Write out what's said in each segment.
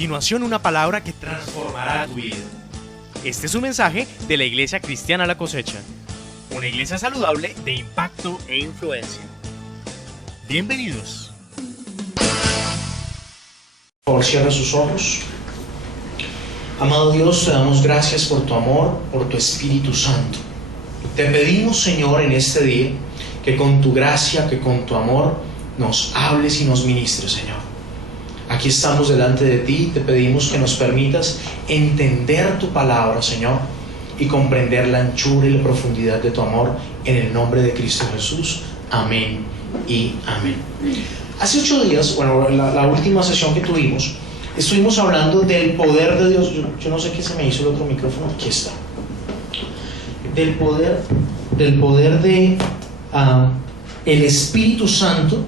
continuación una palabra que transformará tu vida. Este es un mensaje de la Iglesia Cristiana La Cosecha, una iglesia saludable de impacto e influencia. Bienvenidos. Por favor, cierra sus ojos. Amado Dios, te damos gracias por tu amor, por tu Espíritu Santo. Te pedimos, Señor, en este día, que con tu gracia, que con tu amor, nos hables y nos ministres, Señor. Aquí estamos delante de ti, te pedimos que nos permitas entender tu palabra, Señor, y comprender la anchura y la profundidad de tu amor, en el nombre de Cristo Jesús. Amén y amén. Hace 8 días, la última sesión que tuvimos, estuvimos hablando del poder de Dios. Yo no sé qué se me hizo el otro micrófono, aquí está. Del poder de el Espíritu Santo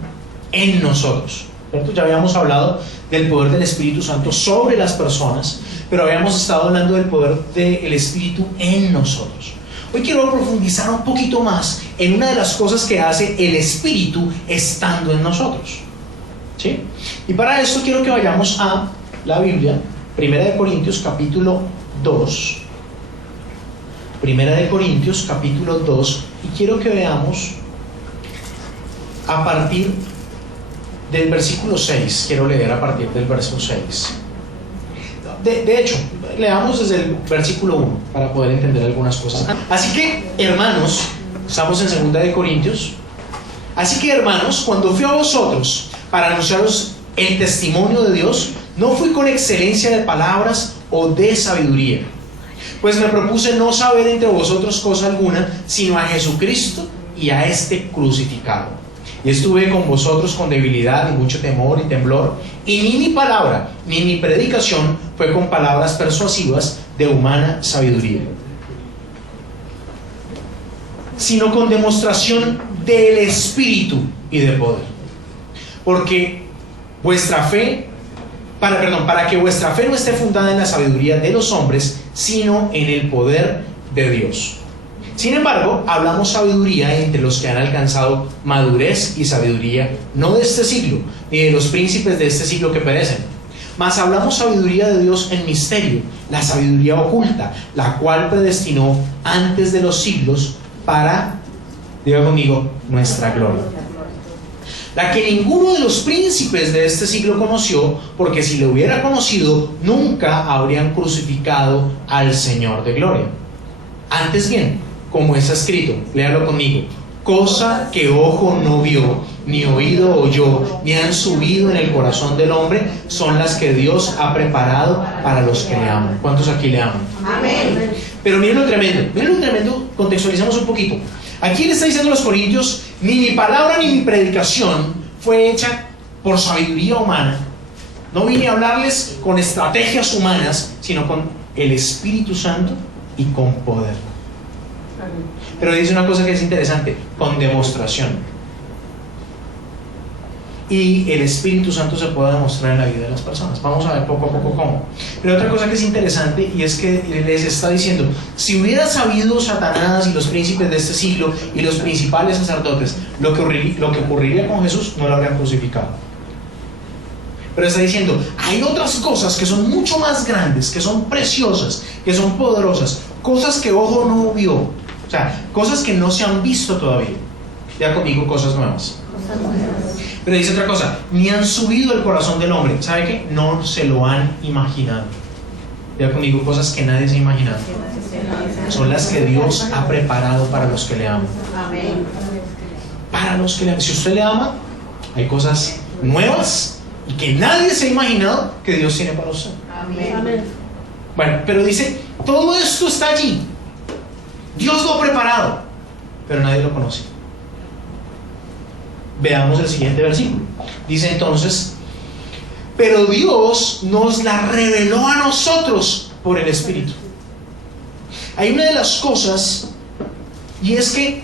en nosotros, ¿cierto? Ya habíamos hablado del poder del Espíritu Santo sobre las personas, pero habíamos estado hablando del poder del Espíritu en nosotros. Hoy quiero profundizar un poquito más en una de las cosas que hace el Espíritu estando en nosotros, ¿sí? Y para esto quiero que vayamos a la Biblia, 1 Corintios capítulo 2. 1 Corintios capítulo 2, y quiero que veamos a partir del versículo 6. Quiero leer a partir del verso 6. De hecho, leamos desde el versículo 1 para poder entender algunas cosas. Así que, hermanos, estamos en 2 Corintios. Así que, hermanos, cuando fui a vosotros para anunciaros el testimonio de Dios, no fui con excelencia de palabras o de sabiduría, pues me propuse no saber entre vosotros cosa alguna, sino a Jesucristo y a este crucificado. Y estuve con vosotros con debilidad y mucho temor y temblor, y ni mi palabra ni mi predicación fue con palabras persuasivas de humana sabiduría, sino con demostración del Espíritu y de poder. Porque vuestra fe, para que vuestra fe no esté fundada en la sabiduría de los hombres, sino en el poder de Dios. Sin embargo, hablamos sabiduría entre los que han alcanzado madurez y sabiduría, no de este siglo, ni de los príncipes de este siglo que perecen. Mas hablamos sabiduría de Dios en misterio, la sabiduría oculta, la cual predestinó antes de los siglos para, diga conmigo, nuestra gloria. La que ninguno de los príncipes de este siglo conoció, porque si lo hubiera conocido, nunca habrían crucificado al Señor de gloria. Antes bien, como está escrito, léalo conmigo: cosa que ojo no vio, ni oído oyó, ni han subido en el corazón del hombre, son las que Dios ha preparado para los que le aman. ¿Cuántos aquí le aman? Amén. Pero miren lo tremendo, contextualizamos un poquito. Aquí le está diciendo a los corintios: ni mi palabra ni mi predicación fue hecha por sabiduría humana. No vine a hablarles con estrategias humanas, sino con el Espíritu Santo y con poder. Pero dice una cosa que es interesante: con demostración. Y el Espíritu Santo se puede demostrar en la vida de las personas. Vamos a ver poco a poco cómo. Pero otra cosa que es interesante, y es que les está diciendo: si hubiera sabido Satanás y los príncipes de este siglo y los principales sacerdotes lo que ocurriría con Jesús, no lo habrían crucificado. Pero está diciendo: hay otras cosas que son mucho más grandes, que son preciosas, que son poderosas, cosas que ojo no vio, o sea, cosas que no se han visto todavía. Ya conmigo, cosas nuevas. Pero dice otra cosa: ni han subido el corazón del hombre. ¿Sabe qué? No se lo han imaginado. Ya conmigo, cosas que nadie se ha imaginado. Son las que Dios ha preparado para los que le aman. Para los que le aman. Si usted le ama, hay cosas nuevas y que nadie se ha imaginado que Dios tiene para usted. Amén. Bueno, pero dice, todo esto está allí. Dios lo ha preparado, pero nadie lo conoce. Veamos el siguiente versículo. Dice entonces: pero Dios nos la reveló a nosotros por el Espíritu. Hay una de las cosas, y es que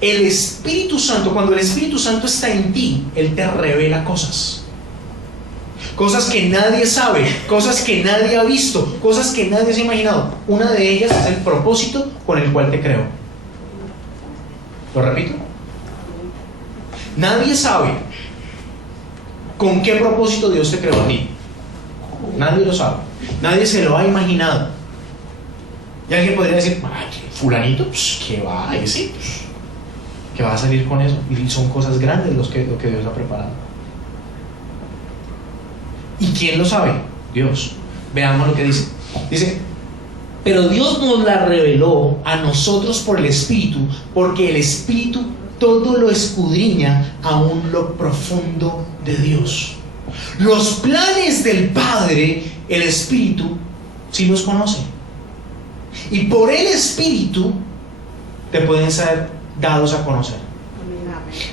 el Espíritu Santo, cuando el Espíritu Santo está en ti, Él te revela cosas. Cosas que nadie sabe, cosas que nadie ha visto, cosas que nadie se ha imaginado. Una de ellas es el propósito con el cual te creó. ¿Lo repito? Nadie sabe con qué propósito Dios te creó a ti. Nadie lo sabe. Nadie se lo ha imaginado. Y alguien podría decir, ay, fulanito, pues, ¿qué va a decir? ¿Qué va a salir con eso? Y son cosas grandes lo que Dios ha preparado. ¿Y quién lo sabe? Dios. Veamos lo que dice. Dice, pero Dios nos la reveló a nosotros por el Espíritu, porque el Espíritu todo lo escudriña aún lo profundo de Dios. Los planes del Padre, el Espíritu sí los conoce. Y por el Espíritu te pueden ser dados a conocer.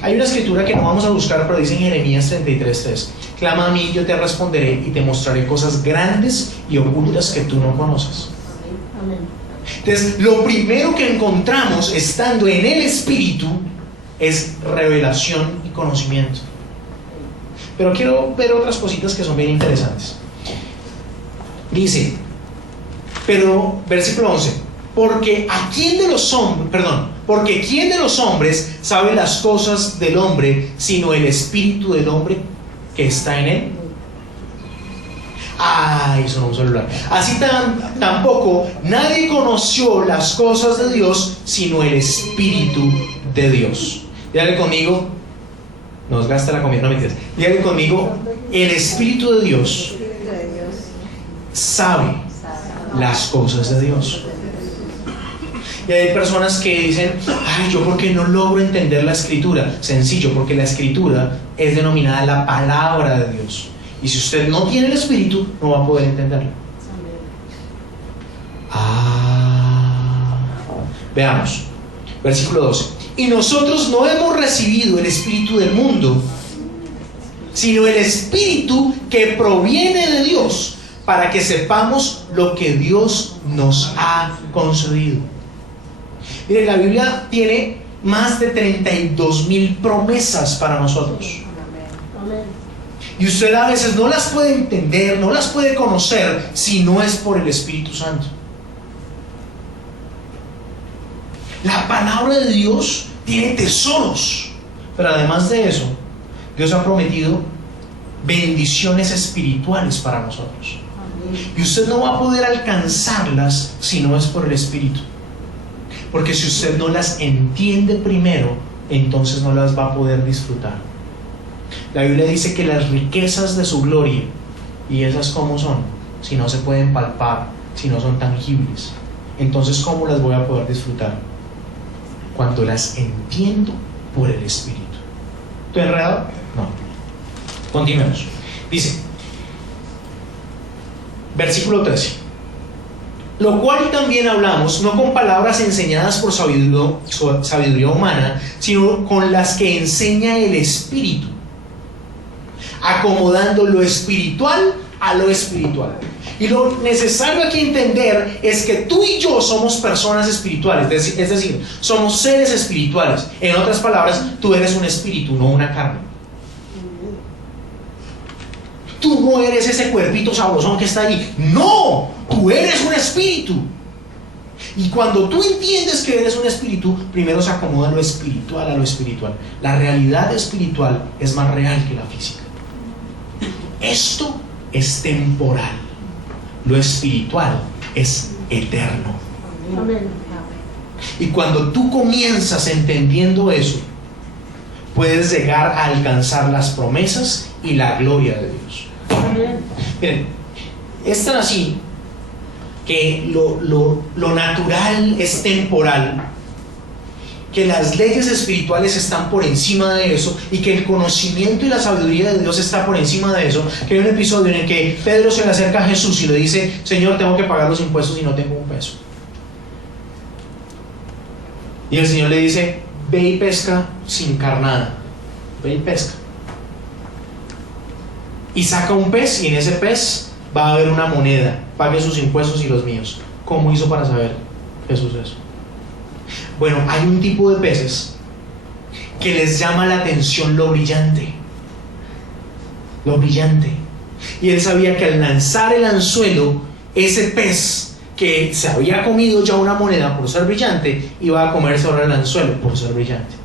Hay una escritura que no vamos a buscar, pero dice en Jeremías 33:3: clama a mí y yo te responderé y te mostraré cosas grandes y ocultas que tú no conoces. Entonces, lo primero que encontramos estando en el Espíritu es revelación y conocimiento. Pero quiero ver otras cositas que son bien interesantes. Dice, pero versículo 11, porque quién de los hombres sabe las cosas del hombre sino el espíritu del hombre que está en él. Ay, sonó un celular. Así tampoco nadie conoció las cosas de Dios sino el espíritu de Dios. Dígale conmigo, nos gasta la comida, no mentiras. Dígale conmigo, el espíritu de Dios sabe las cosas de Dios. Y hay personas que dicen, ay, yo porque no logro entender la escritura. Sencillo, porque la escritura es denominada la palabra de Dios. Y si usted no tiene el espíritu, no va a poder entenderla. Veamos, versículo 12. Y nosotros no hemos recibido el espíritu del mundo, sino el espíritu que proviene de Dios, para que sepamos lo que Dios nos ha concedido. Miren, la Biblia tiene más de 32,000 promesas para nosotros. Y usted a veces no las puede entender, no las puede conocer si no es por el Espíritu Santo. La palabra de Dios tiene tesoros, pero además de eso, Dios ha prometido bendiciones espirituales para nosotros. Y usted no va a poder alcanzarlas si no es por el Espíritu. Porque si usted no las entiende primero, entonces no las va a poder disfrutar. La Biblia dice que las riquezas de su gloria, ¿y esas cómo son? Si no se pueden palpar, si no son tangibles, entonces ¿cómo las voy a poder disfrutar? Cuando las entiendo por el Espíritu. ¿Estoy enredado? No. Continuemos. Dice, versículo 13: lo cual también hablamos, no con palabras enseñadas por sabiduría humana, sino con las que enseña el Espíritu, acomodando lo espiritual a lo espiritual. Y lo necesario aquí entender es que tú y yo somos personas espirituales, es decir, somos seres espirituales. En otras palabras, tú eres un espíritu, no una carne. Tú no eres ese cuerpito sabrosón que está ahí. No, tú eres un espíritu. Y cuando tú entiendes que eres un espíritu, primero se acomoda lo espiritual a lo espiritual. La realidad espiritual es más real que la física. Esto es temporal. Lo espiritual es eterno. Amén. Y cuando tú comienzas entendiendo eso, puedes llegar a alcanzar las promesas y la gloria de Dios. Amén. Miren, es tan así que lo natural es temporal, que las leyes espirituales están por encima de eso, y que el conocimiento y la sabiduría de Dios está por encima de eso. Que hay un episodio en el que Pedro se le acerca a Jesús y le dice: Señor, tengo que pagar los impuestos y no tengo un peso. Y el Señor le dice: ve y pesca sin carnada, ve y pesca. Y saca un pez, y en ese pez va a haber una moneda. Pague sus impuestos y los míos. ¿Cómo hizo para saber Jesús eso? Bueno, hay un tipo de peces que les llama la atención lo brillante. Lo brillante. Y él sabía que al lanzar el anzuelo, ese pez que se había comido ya una moneda por ser brillante, iba a comerse ahora el anzuelo por ser brillante.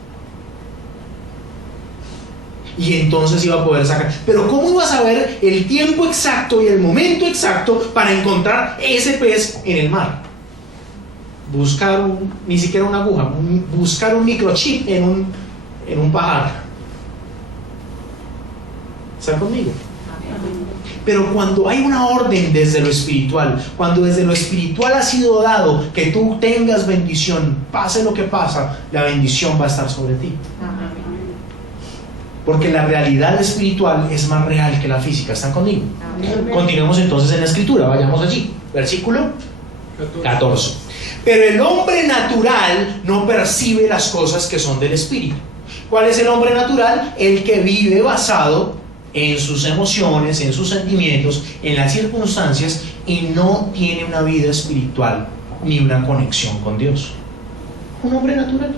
Y entonces iba a poder sacar. Pero ¿cómo iba a saber el tiempo exacto y el momento exacto para encontrar ese pez en el mar? Buscar ni siquiera una aguja, buscar un microchip en un pajar. ¿Están conmigo? Pero cuando hay una orden desde lo espiritual, cuando desde lo espiritual ha sido dado que tú tengas bendición, pase lo que pasa, la bendición va a estar sobre ti. Porque la realidad espiritual es más real que la física. ¿Están conmigo? Continuemos entonces en la escritura, vayamos allí. Versículo 14. Pero el hombre natural no percibe las cosas que son del espíritu. ¿Cuál es el hombre natural? El que vive basado en sus emociones, en sus sentimientos, en las circunstancias, y no tiene una vida espiritual ni una conexión con Dios. Un hombre natural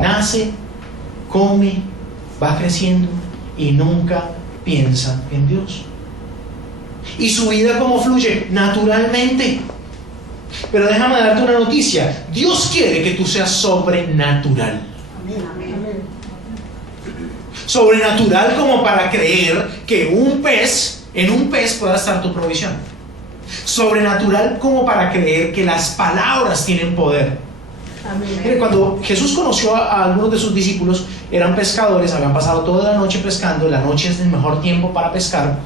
nace, come, va creciendo y nunca piensa en Dios. Y su vida, ¿cómo fluye? Naturalmente. Pero déjame darte una noticia: Dios quiere que tú seas sobrenatural. Sobrenatural como para creer que en un pez pueda estar tu provisión. Sobrenatural como para creer que las palabras tienen poder. Mire, cuando Jesús conoció a algunos de sus discípulos, eran pescadores, habían pasado toda la noche pescando. La noche es el mejor tiempo para pescar.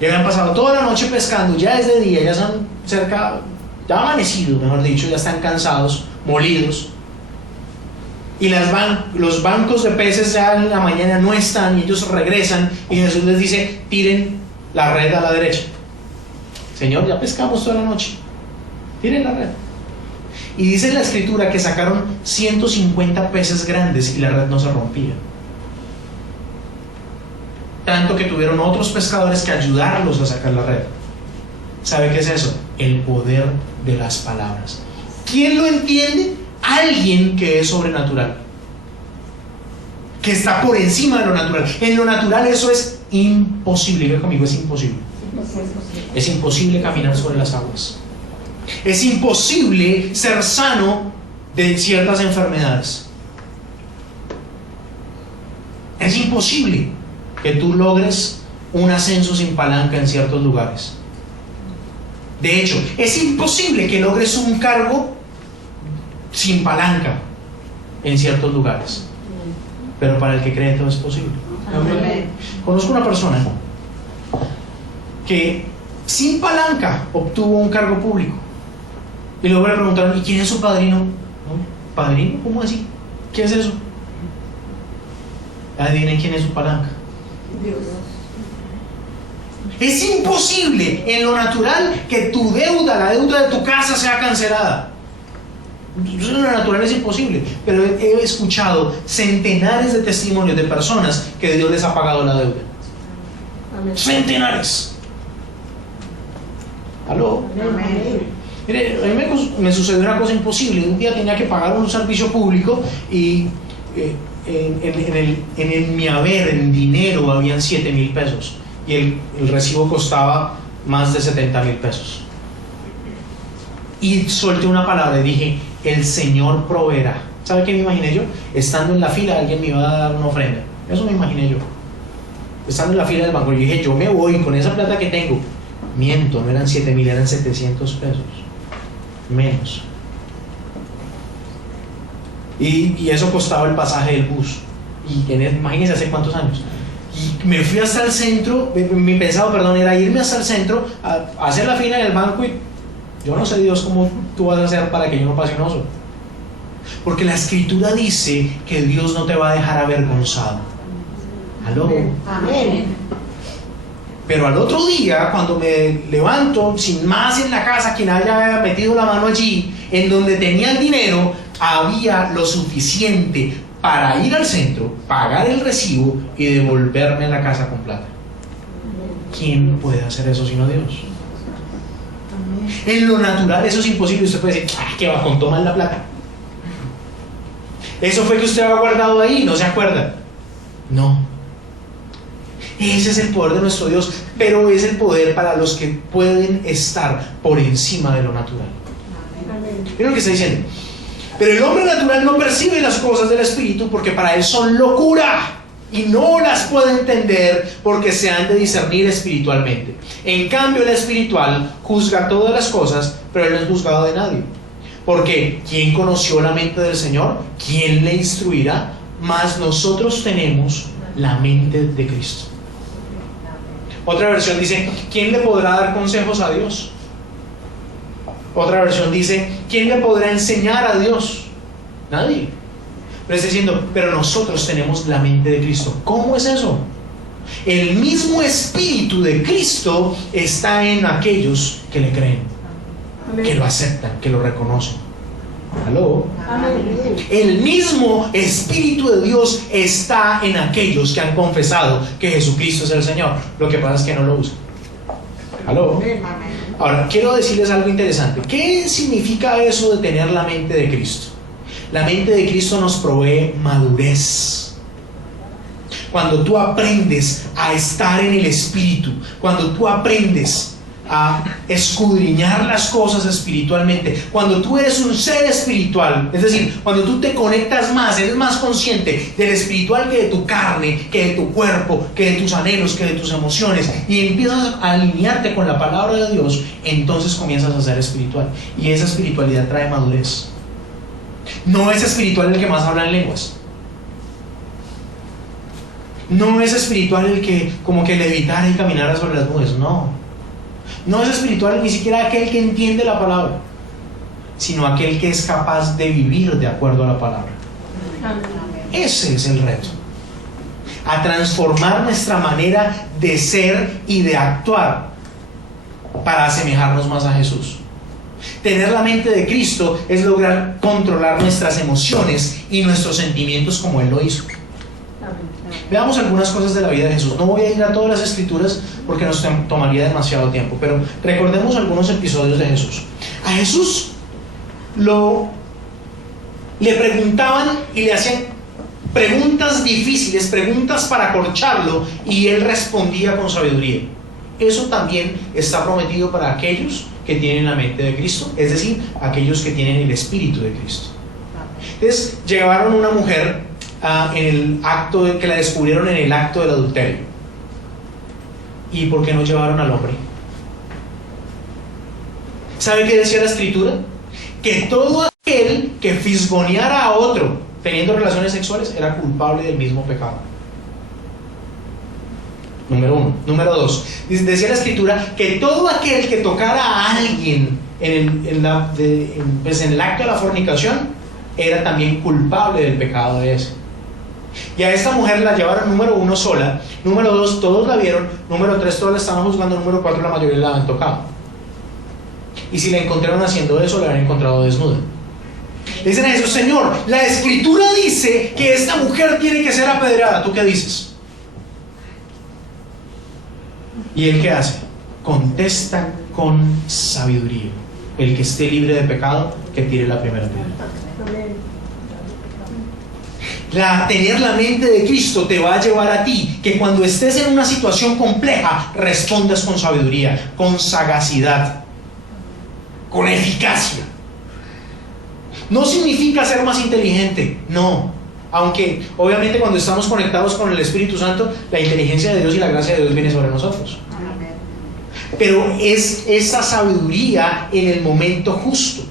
Y habían pasado toda la noche pescando, ya es de día, ya son cerca, ya amanecidos, mejor dicho, ya están cansados, molidos. Y los bancos de peces ya en la mañana no están, y ellos regresan, y Jesús les dice: tiren la red a la derecha. Señor, ya pescamos toda la noche, tiren la red. Y dice la escritura que sacaron 150 peces grandes y la red no se rompía. Tanto que tuvieron otros pescadores que ayudarlos a sacar la red. ¿Sabe qué es eso? El poder de las palabras. ¿Quién lo entiende? Alguien que es sobrenatural, que está por encima de lo natural. En lo natural eso es imposible. Ve conmigo, es imposible. Es imposible caminar sobre las aguas. Es imposible ser sano de ciertas enfermedades. Es imposible que tú logres un ascenso sin palanca en ciertos lugares. De hecho, es imposible que logres un cargo sin palanca en ciertos lugares. Pero para el que cree todo es posible. Amén. Conozco una persona que sin palanca obtuvo un cargo público. Y luego le preguntaron: ¿y quién es su padrino? ¿No? ¿Padrino? ¿Cómo así? ¿Qué es eso? Adivinen quién es su palanca. Dios. Es imposible en lo natural que tu deuda, la deuda de tu casa, sea cancelada. Eso en lo natural es imposible. Pero he escuchado centenares de testimonios de personas que Dios les ha pagado la deuda. Amén. Centenares. ¿Aló? Amén. Mire, a mí me sucedió una cosa imposible. Un día tenía que pagar un servicio público y en mi haber, en dinero, habían 7,000 pesos. Y el recibo costaba más de 70,000 pesos. Y solté una palabra y dije: el Señor proveerá. ¿Sabe qué me imaginé yo? Estando en la fila, alguien me iba a dar una ofrenda. Eso me imaginé yo. Estando en la fila del banco, yo dije: yo me voy con esa plata que tengo. Miento, no eran 7,000, eran 700 pesos. Menos. Y eso costaba el pasaje del bus. Y imagínense hace cuántos años. Y me fui hasta el centro. Mi pensado, era irme hasta el centro a hacer la fila en el banco. Y yo no sé, Dios, cómo tú vas a hacer para que yo no pase un oso. Porque la escritura dice que Dios no te va a dejar avergonzado. ¿Aló? Amén. Pero al otro día, cuando me levanto, sin más en la casa, quien haya metido la mano allí, en donde tenía el dinero, había lo suficiente para ir al centro, pagar el recibo y devolverme a la casa con plata. ¿Quién puede hacer eso sino Dios? En lo natural eso es imposible. Usted puede decir: ¿qué va con tomar la plata? Eso fue que usted ha guardado ahí, ¿no se acuerda? No. Ese es el poder de nuestro Dios, pero es el poder para los que pueden estar por encima de lo natural. Miren lo que está diciendo. Pero el hombre natural no percibe las cosas del Espíritu porque para él son locura. y no las puede entender porque se han de discernir espiritualmente. En cambio, el espiritual juzga todas las cosas, pero él no es juzgado de nadie. Porque ¿quién conoció la mente del Señor? ¿Quién le instruirá? Mas nosotros tenemos la mente de Cristo. Otra versión dice, ¿quién le podrá dar consejos a Dios? Otra versión dice, ¿quién le podrá enseñar a Dios? Nadie. Pero está diciendo, pero nosotros tenemos la mente de Cristo. ¿Cómo es eso? El mismo Espíritu de Cristo está en aquellos que le creen, que lo aceptan, que lo reconocen. ¿Aló? Amén. El mismo Espíritu de Dios está en aquellos que han confesado que Jesucristo es el Señor. Lo que pasa es que no lo usan. ¿Aló? Ahora, quiero decirles algo interesante. ¿Qué significa eso de tener la mente de Cristo? La mente de Cristo nos provee madurez. Cuando tú aprendes a estar en el Espíritu, cuando tú aprendes a escudriñar las cosas espiritualmente, cuando tú eres un ser espiritual, es decir, cuando tú te conectas más, eres más consciente del espiritual que de tu carne, que de tu cuerpo, que de tus anhelos, que de tus emociones, y empiezas a alinearte con la palabra de Dios, entonces comienzas a ser espiritual, y esa espiritualidad trae madurez. No es espiritual el que más habla en lenguas. No es espiritual el que como que levitara y caminara sobre las nubes. No es espiritual ni siquiera aquel que entiende la palabra, sino aquel que es capaz de vivir de acuerdo a la palabra. Ese es el reto. A transformar nuestra manera de ser y de actuar para asemejarnos más a Jesús. Tener la mente de Cristo es lograr controlar nuestras emociones y nuestros sentimientos como Él lo hizo. Veamos algunas cosas de la vida de Jesús. No voy a ir a todas las escrituras porque nos tomaría demasiado tiempo, pero recordemos algunos episodios de Jesús. A Jesús le preguntaban y le hacían preguntas difíciles, preguntas para acorcharlo, y Él respondía con sabiduría. Eso también está prometido para aquellos que tienen la mente de Cristo, es decir, aquellos que tienen el Espíritu de Cristo. Entonces llevaron una mujer en el acto que la descubrieron en el acto del adulterio. ¿Y por qué no llevaron al hombre? ¿Sabe qué decía la Escritura? Que todo aquel que fisgoneara a otro teniendo relaciones sexuales era culpable del mismo pecado. Número 1. Número 2, decía la Escritura que todo aquel que tocara a alguien en el acto de la fornicación era también culpable del pecado de ese. Y a esta mujer la llevaron, número 1, sola. Número 2, todos la vieron. Número 3, todos la estaban juzgando. Número 4, la mayoría la habían tocado. Y si la encontraron haciendo eso, la habían encontrado desnuda. Le dicen a Jesús: Señor, la Escritura dice que esta mujer tiene que ser apedreada. ¿Tú qué dices? ¿Y él qué hace? Contesta con sabiduría: el que esté libre de pecado, que tire la primera piedra. Tener la mente de Cristo te va a llevar a ti que cuando estés en una situación compleja respondas con sabiduría, con sagacidad, con eficacia. No significa ser más inteligente, no. Aunque obviamente cuando estamos conectados con el Espíritu Santo, la inteligencia de Dios y la gracia de Dios viene sobre nosotros. Pero es esa sabiduría en el momento justo.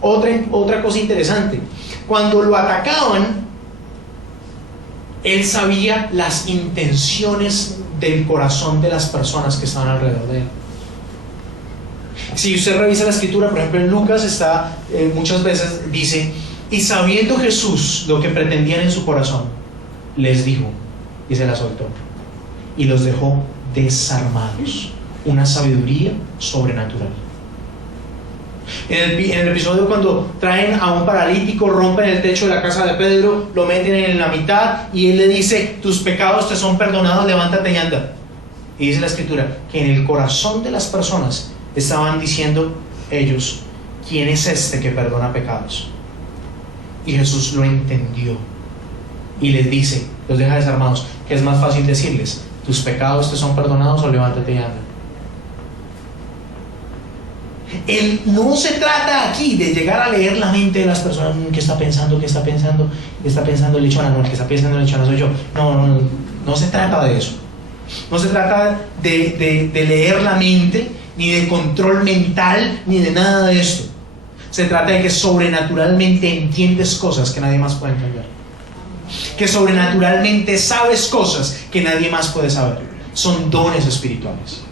Otra cosa interesante: cuando lo atacaban, él sabía las intenciones del corazón de las personas que estaban alrededor de él. Si usted revisa la Escritura, por ejemplo en Lucas está, muchas veces dice: y sabiendo Jesús lo que pretendían en su corazón, les dijo, y se la soltó, y los dejó desarmados. Una sabiduría sobrenatural. En el episodio cuando traen a un paralítico, rompen el techo de la casa de Pedro, lo meten en la mitad y él le dice: tus pecados te son perdonados, levántate y anda. Y dice la Escritura que en el corazón de las personas estaban diciendo ellos: ¿quién es este que perdona pecados? Y Jesús lo entendió y les dice, los deja desarmados, que es más fácil decirles: tus pecados te son perdonados, o levántate y anda. No se trata aquí de llegar a leer la mente de las personas. ¿Qué está pensando? ¿Qué está pensando? ¿Qué está pensando Lechona? No, el que está pensando Lechona soy yo. No se trata de eso. No se trata de leer la mente, ni de control mental, ni de nada de esto. Se trata de que sobrenaturalmente entiendes cosas que nadie más puede entender. Que sobrenaturalmente sabes cosas que nadie más puede saber. Son dones espirituales.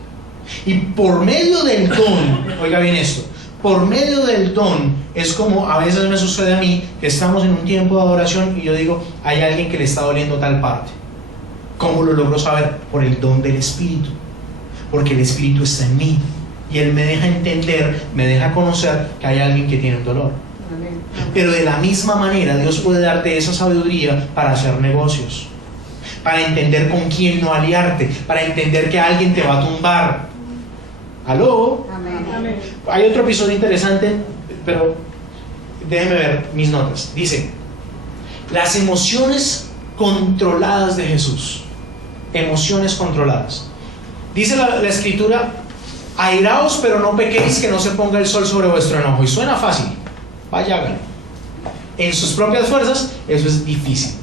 Y por medio del don, oiga bien esto, por medio del don es como a veces me sucede a mí, que estamos en un tiempo de adoración y yo digo, hay alguien que le está doliendo tal parte. ¿Cómo lo logro saber? Por el don del Espíritu. Porque el Espíritu está en mí. Y Él me deja entender, me deja conocer que hay alguien que tiene un dolor. Pero de la misma manera Dios puede darte esa sabiduría para hacer negocios, para entender con quién no aliarte, para entender que alguien te va a tumbar. ¿Aló? Amén. Hay otro episodio interesante, pero déjenme ver mis notas. Dice, las emociones controladas de Jesús. Emociones controladas. Dice la Escritura, airaos pero no pequéis, que no se ponga el sol sobre vuestro enojo. Y suena fácil, vaya háganlo. En sus propias fuerzas eso es difícil.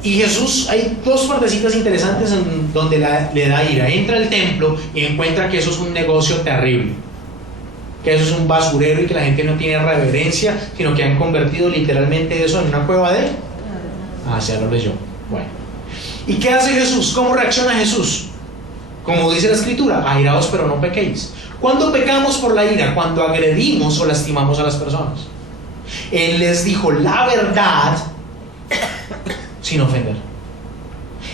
Y Jesús, hay dos partecitas interesantes en donde le da ira. Entra al templo y encuentra que eso es un negocio terrible, que eso es un basurero y que la gente no tiene reverencia, sino que han convertido literalmente eso en una cueva de... ya lo leyó. Bueno, ¿y qué hace Jesús? ¿Cómo reacciona Jesús? Como dice la Escritura, airaos pero no pequéis. ¿Cuándo pecamos por la ira? Cuando agredimos o lastimamos a las personas. Él les dijo la verdad sin ofender.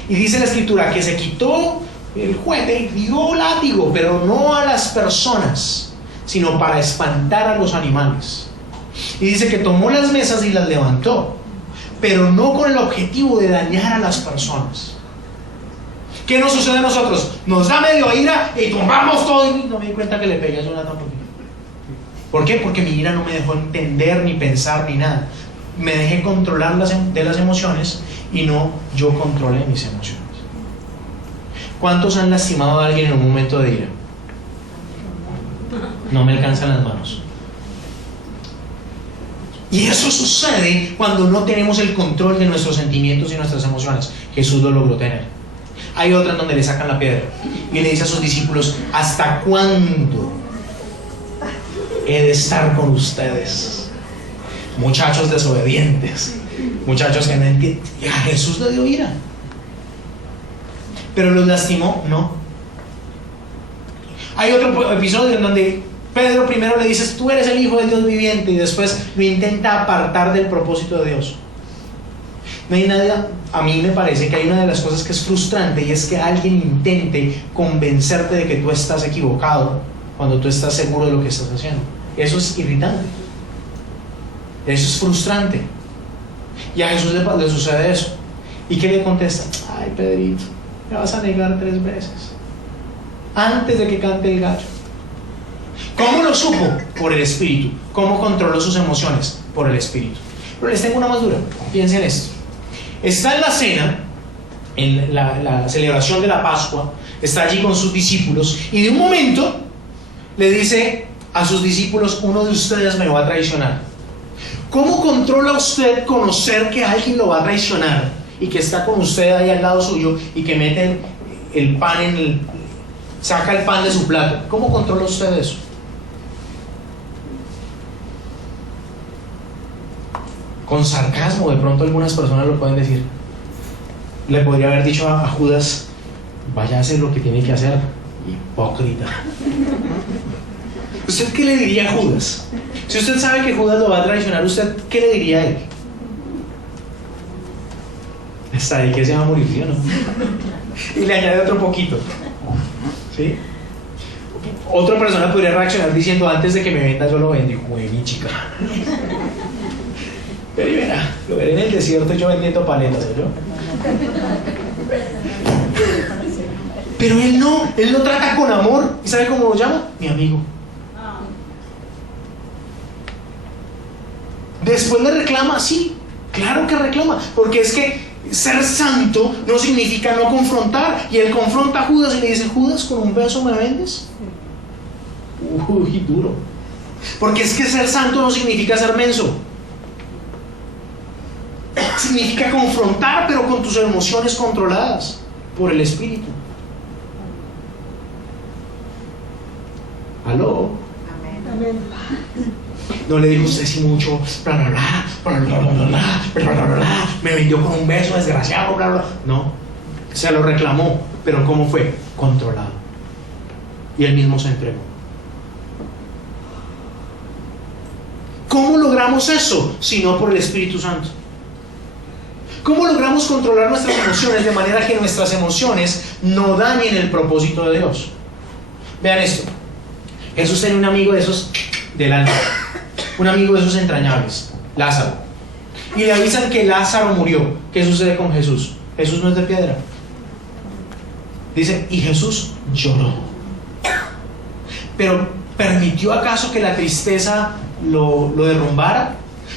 Y dice la Escritura que se quitó el juez y dio látigo, pero no a las personas, sino para espantar a los animales. Y dice que tomó las mesas y las levantó, pero no con el objetivo de dañar a las personas. ¿Qué nos sucede a nosotros? Nos da medio ira y tumbamos todo y no me di cuenta que le pegué a Jonathan. ¿Por qué? Porque mi ira no me dejó entender, ni pensar, ni nada. Me dejé controlar de las emociones y no yo controlé mis emociones. ¿Cuántos han lastimado a alguien en un momento de ira? No me alcanzan las manos. Y eso sucede cuando no tenemos el control de nuestros sentimientos y nuestras emociones. Jesús lo logró tener. Hay otra en donde le sacan la piedra y le dice a sus discípulos, ¿hasta cuándo he de estar con ustedes? Muchachos desobedientes, muchachos que no entienden. Y a Jesús le dio ira, pero los lastimó, no. Hay otro episodio en donde Pedro primero le dice, tú eres el Hijo del Dios viviente, y después lo intenta apartar del propósito de Dios. No hay nada, a mí me parece que hay una de las cosas que es frustrante, y es que alguien intente convencerte de que tú estás equivocado cuando tú estás seguro de lo que estás haciendo. Eso es irritante, eso es frustrante. Y a Jesús le sucede eso. ¿Y qué le contesta? Ay, Pedrito, me vas a negar 3 veces antes de que cante el gallo. ¿Cómo lo supo? Por el Espíritu. ¿Cómo controló sus emociones? Por el Espíritu. Pero les tengo una más dura. Piensen en esto. Está en la cena, en la celebración de la Pascua, está allí con sus discípulos, y de un momento le dice a sus discípulos, uno de ustedes me va a traicionar. ¿Cómo controla usted conocer que alguien lo va a traicionar y que está con usted ahí al lado suyo y que mete el pan saca el pan de su plato? ¿Cómo controla usted eso? Con sarcasmo, de pronto algunas personas lo pueden decir. Le podría haber dicho a Judas, vaya a hacer lo que tiene que hacer, hipócrita. ¿Usted qué le diría a Judas? Si usted sabe que Judas lo va a traicionar, ¿usted qué le diría a él? Está ahí que se va a morir, ¿sí o no? Y le añade otro poquito, ¿sí? Otra persona podría reaccionar diciendo, antes de que me venda yo lo vendo. Y como, mi chica. Pero y verá, lo veré en el desierto yo vendiendo paletas, ¿yo? Pero él lo trata con amor. ¿Y sabe cómo lo llama? Mi amigo. Después le reclama, sí, claro que reclama, porque es que Ser santo no significa no confrontar. Y él confronta a Judas y le dice: Judas, ¿con un beso me vendes? Uy, duro. Porque es que ser santo no significa ser menso. Significa confrontar, pero con tus emociones controladas por el Espíritu. ¿Aló? Amén. No le dijo: usted sí mucho, bla bla bla, bla bla bla bla bla bla bla bla, me vendió con un beso, desgraciado, bla bla. No, se lo reclamó, pero ¿cómo fue? Controlado. Y él mismo se entregó. ¿Cómo logramos eso? Si no por el Espíritu Santo. ¿Cómo logramos controlar nuestras emociones de manera que nuestras emociones no dañen el propósito de Dios? Vean esto. Jesús tenía un amigo de esos del alma, un amigo de esos entrañables, Lázaro. Y le avisan que Lázaro murió. ¿Qué sucede con Jesús? Jesús no es de piedra. Dice: y Jesús lloró. Pero ¿permitió acaso que la tristeza lo derrumbara?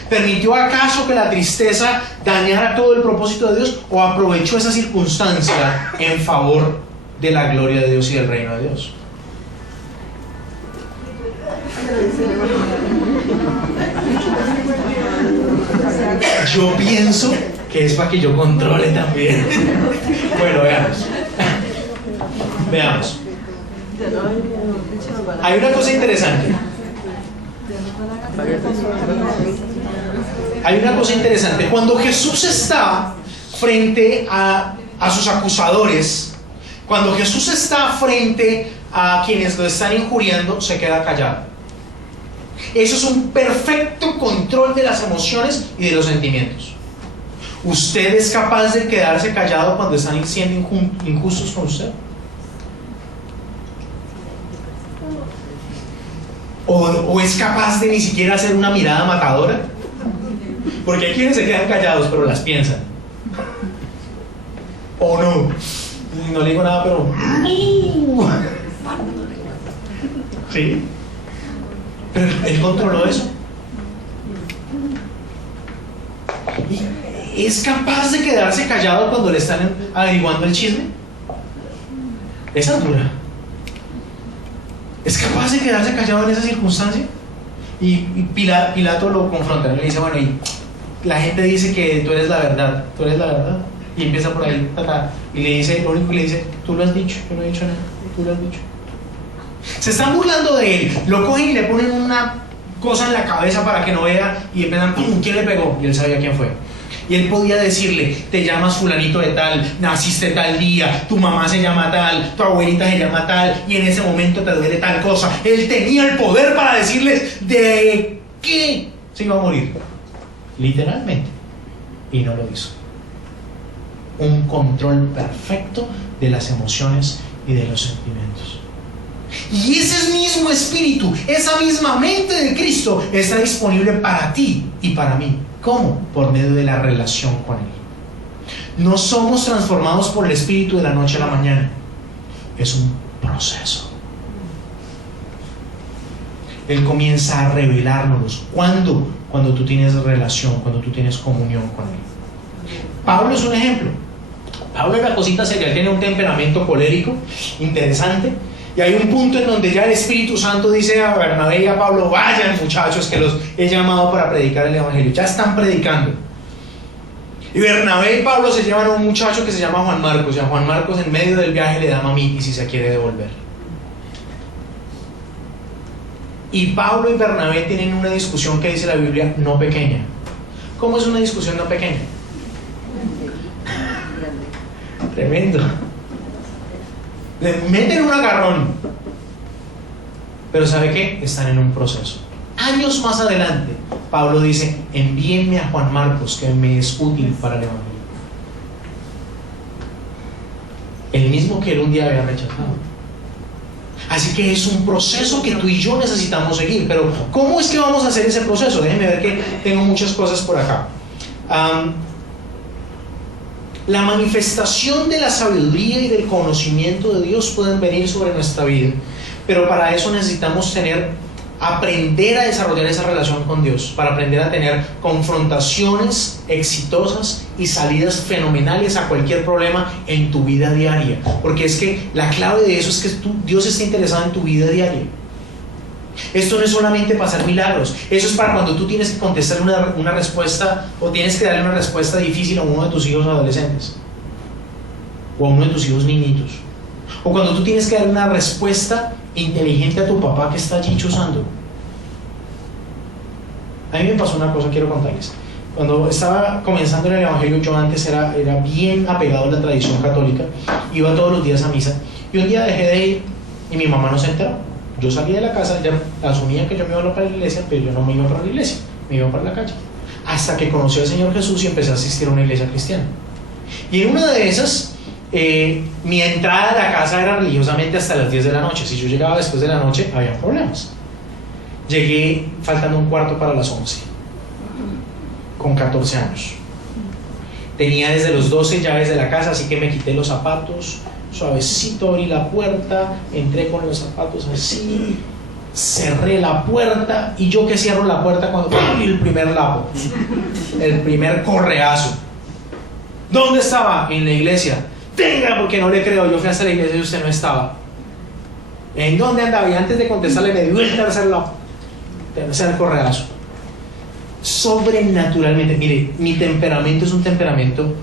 ¿Permitió acaso que la tristeza dañara todo el propósito de Dios? ¿O aprovechó esa circunstancia en favor de la gloria de Dios y del reino de Dios? Yo pienso que es para que yo controle también. Bueno, veamos. Hay una cosa interesante. Cuando Jesús está frente a sus acusadores, cuando Jesús está frente a quienes lo están injuriando, se queda callado. Eso es un perfecto control de las emociones y de los sentimientos. ¿Usted es capaz de quedarse callado cuando están siendo injustos con usted? ¿O es capaz de ni siquiera hacer una mirada matadora? Porque hay quienes se quedan callados pero las piensan. ¿O no? No le digo nada, pero... ¿Sí? Pero él controló eso. ¿Y es capaz de quedarse callado cuando le están averiguando el chisme? Esa es dura. ¿Es capaz de quedarse callado en esa circunstancia? Y Pilato lo confronta. Le dice: bueno, y la gente dice que tú eres la verdad. ¿Tú eres la verdad? Y empieza por ahí. Y le dice, lo único que le dice: tú lo has dicho, yo no he dicho nada. Tú lo has dicho. Se están burlando de él. Lo cogen y le ponen una cosa en la cabeza para que no vea. Y empiezan: ¡pum! ¿Quién le pegó? Y él sabía quién fue. Y él podía decirle: te llamas fulanito de tal, naciste tal día, tu mamá se llama tal, tu abuelita se llama tal, y en ese momento te duele tal cosa. Él tenía el poder para decirles de qué se iba a morir, literalmente, y no lo hizo. Un control perfecto de las emociones y de los sentimientos. Y ese mismo espíritu, esa misma mente de Cristo está disponible para ti y para mí. ¿Cómo? Por medio de la relación con Él. No somos transformados por el Espíritu de la noche a la mañana. Es un proceso. Él comienza a revelárnoslos. ¿Cuándo? Cuando tú tienes relación, cuando tú tienes comunión con Él. Pablo es un ejemplo. Pablo era cosita seria, tiene un temperamento colérico interesante. Y hay un punto en donde ya el Espíritu Santo dice a Bernabé y a Pablo: vayan, muchachos, que los he llamado para predicar el Evangelio. Ya están predicando. Y Bernabé y Pablo se llevan a un muchacho que se llama Juan Marcos. Y a Juan Marcos en medio del viaje le da mamitis y se quiere devolver. Y Pablo y Bernabé tienen una discusión que dice la Biblia no pequeña. ¿Cómo es una discusión no pequeña? Tremendo. Le meten un agarrón. Pero ¿sabe qué? Están en un proceso. Años más adelante, Pablo dice: envíenme a Juan Marcos, que me es útil para el Evangelio. El mismo que él un día había rechazado. Así que es un proceso que tú y yo necesitamos seguir. Pero ¿cómo es que vamos a hacer ese proceso? Déjenme ver que tengo muchas cosas por acá. La manifestación de la sabiduría y del conocimiento de Dios pueden venir sobre nuestra vida, pero para eso necesitamos tener aprender a desarrollar esa relación con Dios, para aprender a tener confrontaciones exitosas y salidas fenomenales a cualquier problema en tu vida diaria. Porque es que la clave de eso es que Dios está interesado en tu vida diaria. Esto no es solamente para hacer milagros, eso es para cuando tú tienes que contestar una respuesta, o tienes que darle una respuesta difícil a uno de tus hijos adolescentes, o a uno de tus hijos niñitos, o cuando tú tienes que dar una respuesta inteligente a tu papá que está allí chuzando. A mí me pasó una cosa, quiero contarles. Cuando estaba comenzando en el evangelio, yo antes era bien apegado a la tradición católica, iba todos los días a misa, y un día dejé de ir y mi mamá no se enteró. Yo salí de la casa, ella asumía que yo me iba para la iglesia, pero yo no me iba para la iglesia, me iba para la calle, hasta que conocí al Señor Jesús y empecé a asistir a una iglesia cristiana. Y en una de esas, mi entrada a la casa era religiosamente hasta las 10 de la noche. Si yo llegaba después de la noche, había problemas. Llegué faltando un cuarto para las 11, con 14 años. Tenía desde los 12 llaves de la casa, así que me quité los zapatos, suavecito abrí la puerta, entré con los zapatos así, cerré la puerta, y yo que cierro la puerta cuando ¡uy! El primer lapo, el primer correazo. ¿Dónde estaba? En la iglesia. Venga, porque no le creo, yo fui hasta la iglesia y usted no estaba. ¿En dónde andaba? Y antes de contestarle me dio el tercer correazo. Sobrenaturalmente, mire, mi temperamento es un temperamento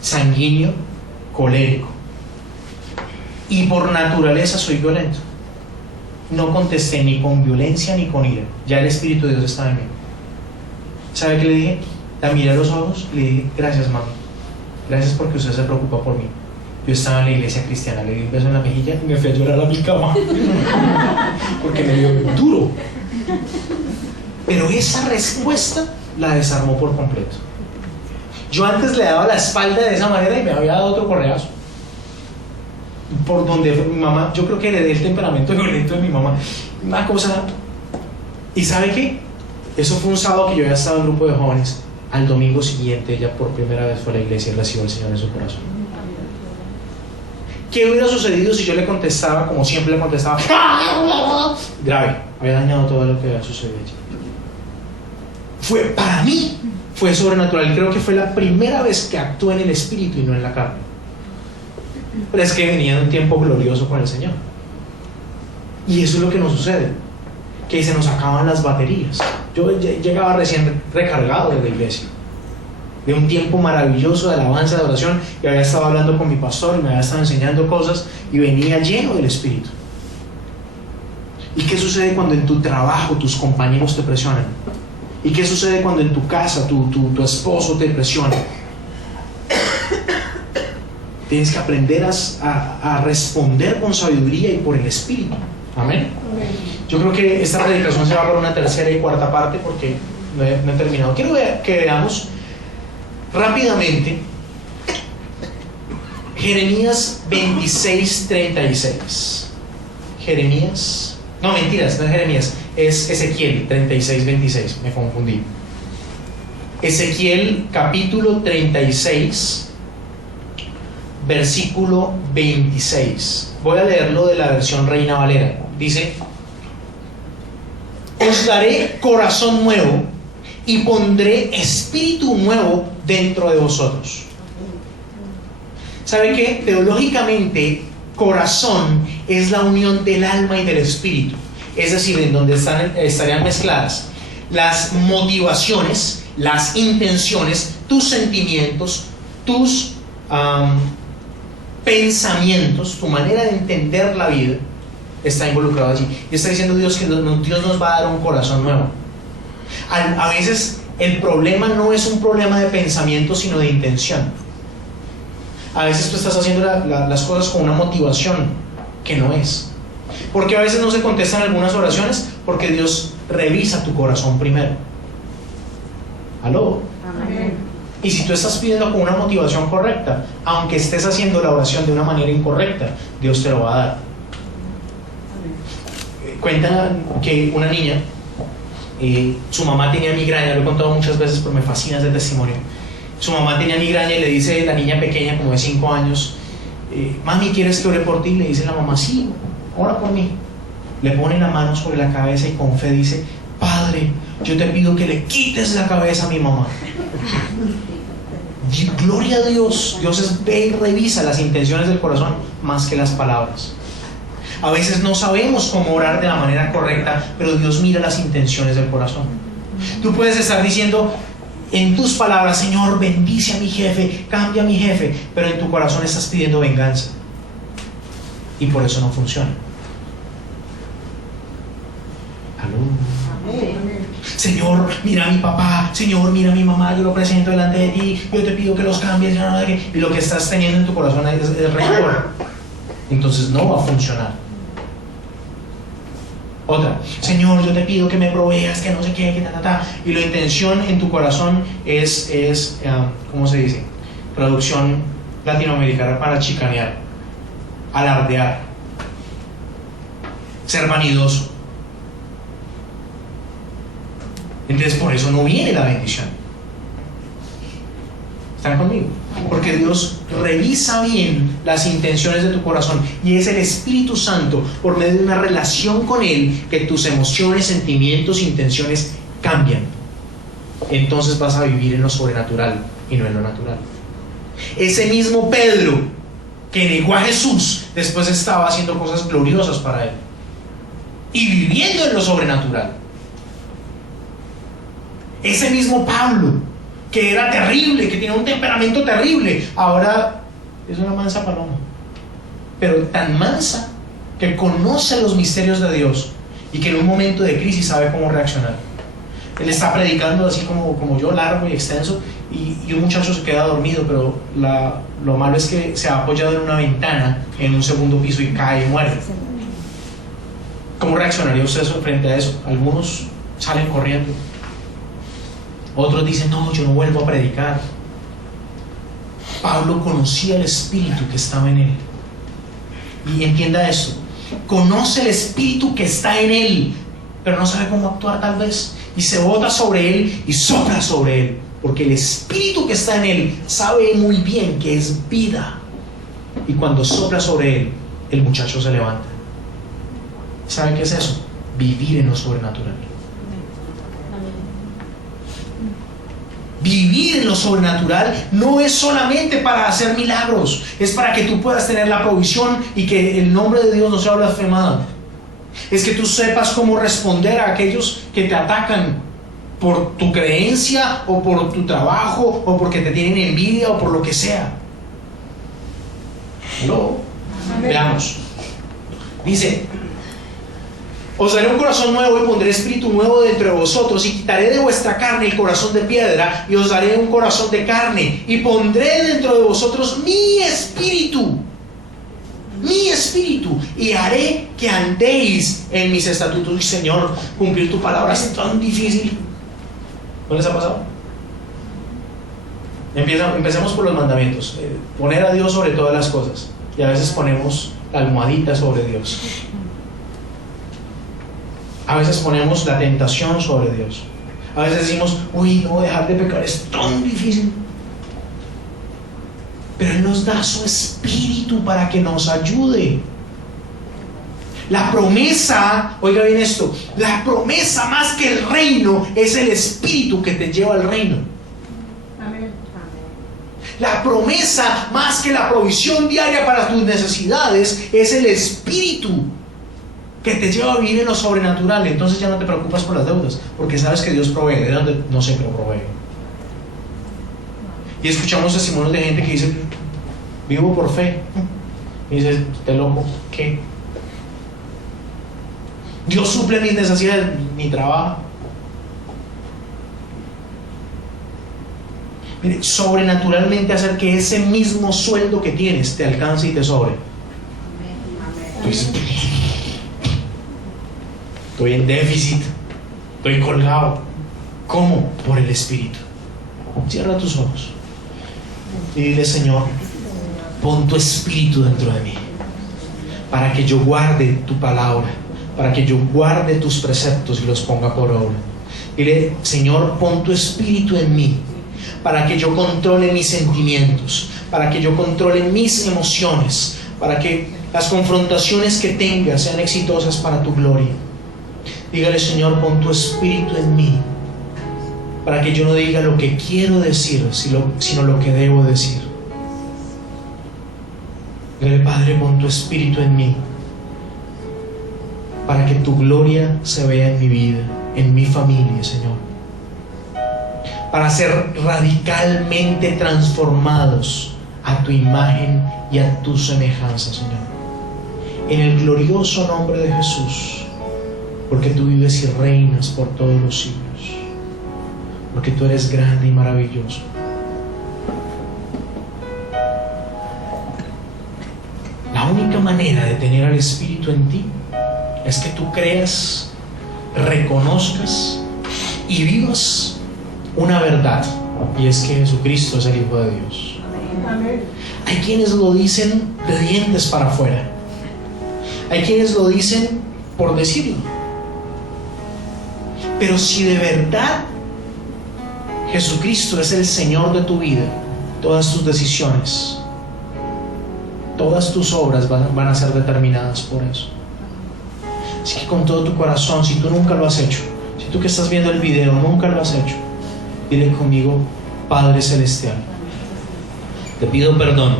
sanguíneo, colérico, y por naturaleza soy violento. No contesté ni con violencia ni con ira, ya el Espíritu de Dios estaba en mí. ¿Sabe qué le dije? La miré a los ojos y le dije: gracias, mami, gracias porque usted se preocupa por mí. Yo estaba en la iglesia cristiana, le di un beso en la mejilla y me fui a llorar a mi cama porque me dio duro. Pero esa respuesta la desarmó por completo. Yo antes le daba la espalda de esa manera y me había dado otro correazo. Por donde fue mi mamá, yo creo que heredé el temperamento violento de mi mamá. Una cosa. ¿Y sabe qué? Eso fue un sábado que yo había estado en un grupo de jóvenes. Al domingo siguiente ella por primera vez fue a la iglesia y recibió al Señor en su corazón. ¿Qué hubiera sucedido si yo le contestaba como siempre le contestaba? Grave, había dañado todo lo que había sucedido allí. Para mí fue sobrenatural. Creo que fue la primera vez que actué en el Espíritu y no en la carne. Pero es que venía de un tiempo glorioso con el Señor. Y eso es lo que nos sucede, que se nos acaban las baterías. Yo llegaba recién recargado de la iglesia, de un tiempo maravilloso de alabanza, de oración, y había estado hablando con mi pastor y me había estado enseñando cosas, y venía lleno del Espíritu. ¿Y qué sucede cuando en tu trabajo tus compañeros te presionan? ¿Y qué sucede cuando en tu casa tu esposo te presiona? Tienes que aprender a responder con sabiduría y por el Espíritu. Amén. Yo creo que esta predicación se va por una tercera y cuarta parte porque no he terminado. Quiero que veamos rápidamente Jeremías 26:36. Jeremías, no mentiras, no es Jeremías, es Ezequiel 36:26, me confundí. Ezequiel capítulo 36, versículo 26. Voy a leerlo de la versión Reina Valera. Dice: os daré corazón nuevo y pondré espíritu nuevo dentro de vosotros. ¿Sabe qué? Teológicamente, corazón es la unión del alma y del espíritu. Es decir, en donde estarían mezcladas las motivaciones, las intenciones, tus sentimientos, tus pensamientos, tu manera de entender la vida está involucrado allí. Y está diciendo Dios que Dios nos va a dar un corazón nuevo. A veces el problema no es un problema de pensamiento, sino de intención. A veces tú estás haciendo las cosas con una motivación que no es. Porque a veces no se contestan algunas oraciones porque Dios revisa tu corazón primero. ¿Aló? Amén. Y si tú estás pidiendo con una motivación correcta, aunque estés haciendo la oración de una manera incorrecta, Dios te lo va a dar. Cuentan que una niña, su mamá tenía migraña, lo he contado muchas veces pero me fascina ese testimonio. Su mamá tenía migraña y le dice la niña pequeña, como de 5 años, mami, ¿quieres que ore por ti? Le dice la mamá, sí, ora por mí. le pone la mano sobre la cabeza y con fe dice: Padre, yo te pido que le quites la cabeza a mi mamá. Y gloria a Dios. Dios ve y revisa las intenciones del corazón más que las palabras. A veces no sabemos cómo orar de la manera correcta, pero Dios mira las intenciones del corazón. Tú puedes estar diciendo en tus palabras: Señor, bendice a mi jefe, cambia a mi jefe, pero en tu corazón estás pidiendo venganza, y por eso no funciona. ¿Aló? Amén. Señor, mira a mi papá, Señor, mira a mi mamá, yo lo presento delante de ti, yo te pido que los cambies, y lo que estás teniendo en tu corazón es rencor. Entonces no va a funcionar. Otra: Señor, yo te pido que me proveas, que no sé qué, que ta. Y la intención en tu corazón es ¿cómo se dice? Traducción latinoamericana para chicanear, alardear, ser vanidoso. Entonces por eso no viene la bendición. ¿Están conmigo? Porque Dios revisa bien las intenciones de tu corazón, y es el Espíritu Santo, por medio de una relación con Él, que tus emociones, sentimientos, intenciones cambian. Entonces vas a vivir en lo sobrenatural y no en lo natural. Ese mismo Pedro que negó a Jesús, después estaba haciendo cosas gloriosas para Él y viviendo en lo sobrenatural. Ese mismo Pablo, que era terrible, que tenía un temperamento terrible, ahora es una mansa paloma, pero tan mansa que conoce los misterios de Dios y que en un momento de crisis sabe cómo reaccionar. Él está predicando así como yo, largo y extenso, y un muchacho se queda dormido, pero lo malo es que se ha apoyado en una ventana en un segundo piso y cae y muere. ¿Cómo reaccionaría usted frente a eso? Algunos salen corriendo, otros dicen: no, yo no vuelvo a predicar. Pablo conocía el Espíritu que estaba en él. Y entienda esto: conoce el Espíritu que está en él, pero no sabe cómo actuar tal vez, y se bota sobre él y sopla sobre él, porque el Espíritu que está en él sabe muy bien que es vida, y cuando sopla sobre él, el muchacho se levanta. ¿Sabe qué es eso? Vivir en lo sobrenatural. Vivir en lo sobrenatural no es solamente para hacer milagros, es para que tú puedas tener la provisión y que el nombre de Dios no sea blasfemado. Es que tú sepas cómo responder a aquellos que te atacan por tu creencia o por tu trabajo o porque te tienen envidia o por lo que sea. ¿No? Veamos. Dice: os daré un corazón nuevo y pondré espíritu nuevo dentro de vosotros, y quitaré de vuestra carne el corazón de piedra y os daré un corazón de carne, y pondré dentro de vosotros mi espíritu, y haré que andéis en mis estatutos. Y Señor, cumplir tu palabra es tan difícil. ¿No les ha pasado? Empecemos por los mandamientos. Poner a Dios sobre todas las cosas, y a veces ponemos la almohadita sobre Dios. A veces ponemos la tentación sobre Dios. A veces decimos: uy, no, dejar de pecar es tan difícil. Pero Él nos da su Espíritu para que nos ayude. La promesa, oiga bien esto, la promesa más que el reino es el Espíritu que te lleva al reino. Amén. La promesa más que la provisión diaria para tus necesidades es el Espíritu que te lleva a vivir en lo sobrenatural. Entonces ya no te preocupas por las deudas, porque sabes que Dios provee. ¿De dónde? No sé, pero provee. Y escuchamos testimonios de gente que dice: vivo por fe. Y dices: ¿te loco? ¿Qué? Dios suple mis necesidades, mi trabajo. Mire, sobrenaturalmente hacer que ese mismo sueldo que tienes te alcance y te sobre. Entonces, estoy en déficit, estoy colgado. ¿Cómo? Por el Espíritu. Cierra tus ojos y dile: Señor, pon tu Espíritu dentro de mí, para que yo guarde tu palabra, para que yo guarde tus preceptos y los ponga por obra. Dile: Señor, pon tu Espíritu en mí, para que yo controle mis sentimientos, para que yo controle mis emociones, para que las confrontaciones que tengas sean exitosas para tu gloria. Dígale: Señor, pon tu espíritu en mí, para que yo no diga lo que quiero decir, sino lo que debo decir. Dígale: Padre, pon tu espíritu en mí, para que tu gloria se vea en mi vida, en mi familia, Señor. Para ser radicalmente transformados a tu imagen y a tu semejanza, Señor. En el glorioso nombre de Jesús, porque tú vives y reinas por todos los siglos, porque tú eres grande y maravilloso. La única manera de tener al Espíritu en ti es que tú creas, reconozcas y vivas una verdad, y es que Jesucristo es el Hijo de Dios. Amén. Hay quienes lo dicen de dientes para afuera, hay quienes lo dicen por decirlo, pero si de verdad Jesucristo es el Señor de tu vida, todas tus decisiones, todas tus obras van a ser determinadas por eso. Así que con todo tu corazón, si tú nunca lo has hecho, si tú que estás viendo el video nunca lo has hecho, dile conmigo: Padre Celestial, te pido perdón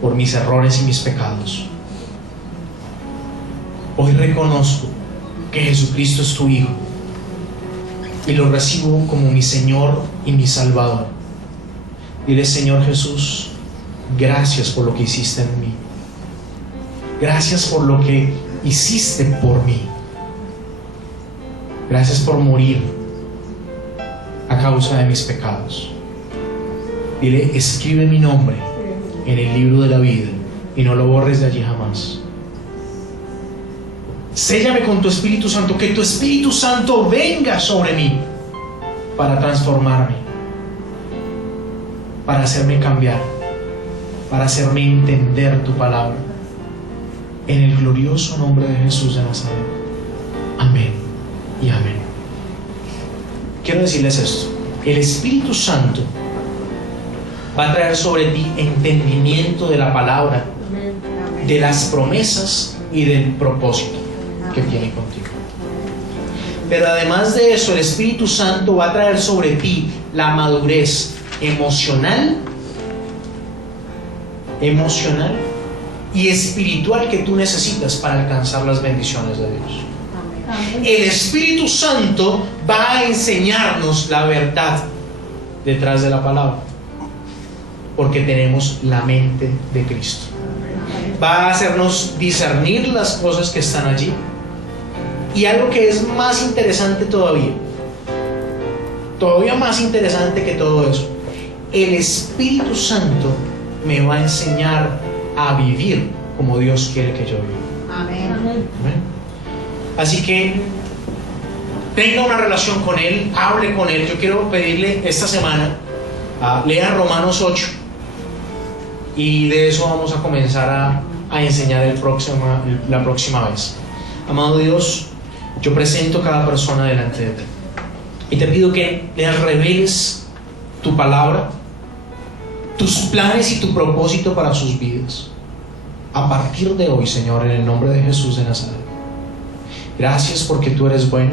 por mis errores y mis pecados. Hoy reconozco que Jesucristo es tu Hijo y lo recibo como mi Señor y mi Salvador. Dile: Señor Jesús, gracias por lo que hiciste en mí. Gracias por lo que hiciste por mí. Gracias por morir a causa de mis pecados. Dile: escribe mi nombre en el libro de la vida y no lo borres de allí jamás. Séllame con tu Espíritu Santo, que tu Espíritu Santo venga sobre mí para transformarme, para hacerme cambiar, para hacerme entender tu palabra. En el glorioso nombre de Jesús de Nazaret. Amén y amén. Quiero decirles esto: el Espíritu Santo va a traer sobre ti entendimiento de la palabra, de las promesas y del propósito que tiene contigo. Pero además de eso, el Espíritu Santo va a traer sobre ti la madurez emocional y espiritual que tú necesitas para alcanzar las bendiciones de Dios. El Espíritu Santo va a enseñarnos la verdad detrás de la palabra, porque tenemos la mente de Cristo. Va a hacernos discernir las cosas que están allí. Y algo que es más interesante todavía más interesante que todo eso, el Espíritu Santo me va a enseñar a vivir como Dios quiere que yo viva. Amén. Amén. Así que tenga una relación con Él, hable con Él. Yo quiero pedirle esta semana, lea Romanos 8, y de eso vamos a comenzar a enseñar la próxima vez. Amado Dios, yo presento cada persona delante de ti y te pido que les reveles tu palabra, tus planes y tu propósito para sus vidas a partir de hoy, Señor, en el nombre de Jesús de Nazaret. Gracias porque tú eres bueno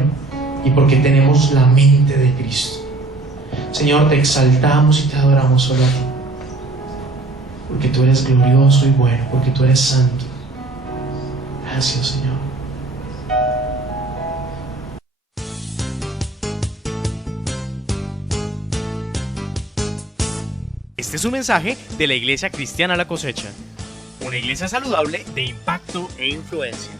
y porque tenemos la mente de Cristo. Señor, te exaltamos y te adoramos solo a ti, porque tú eres glorioso y bueno, porque tú eres santo. Gracias, Señor. Este es un mensaje de la Iglesia Cristiana La Cosecha, una iglesia saludable de impacto e influencia.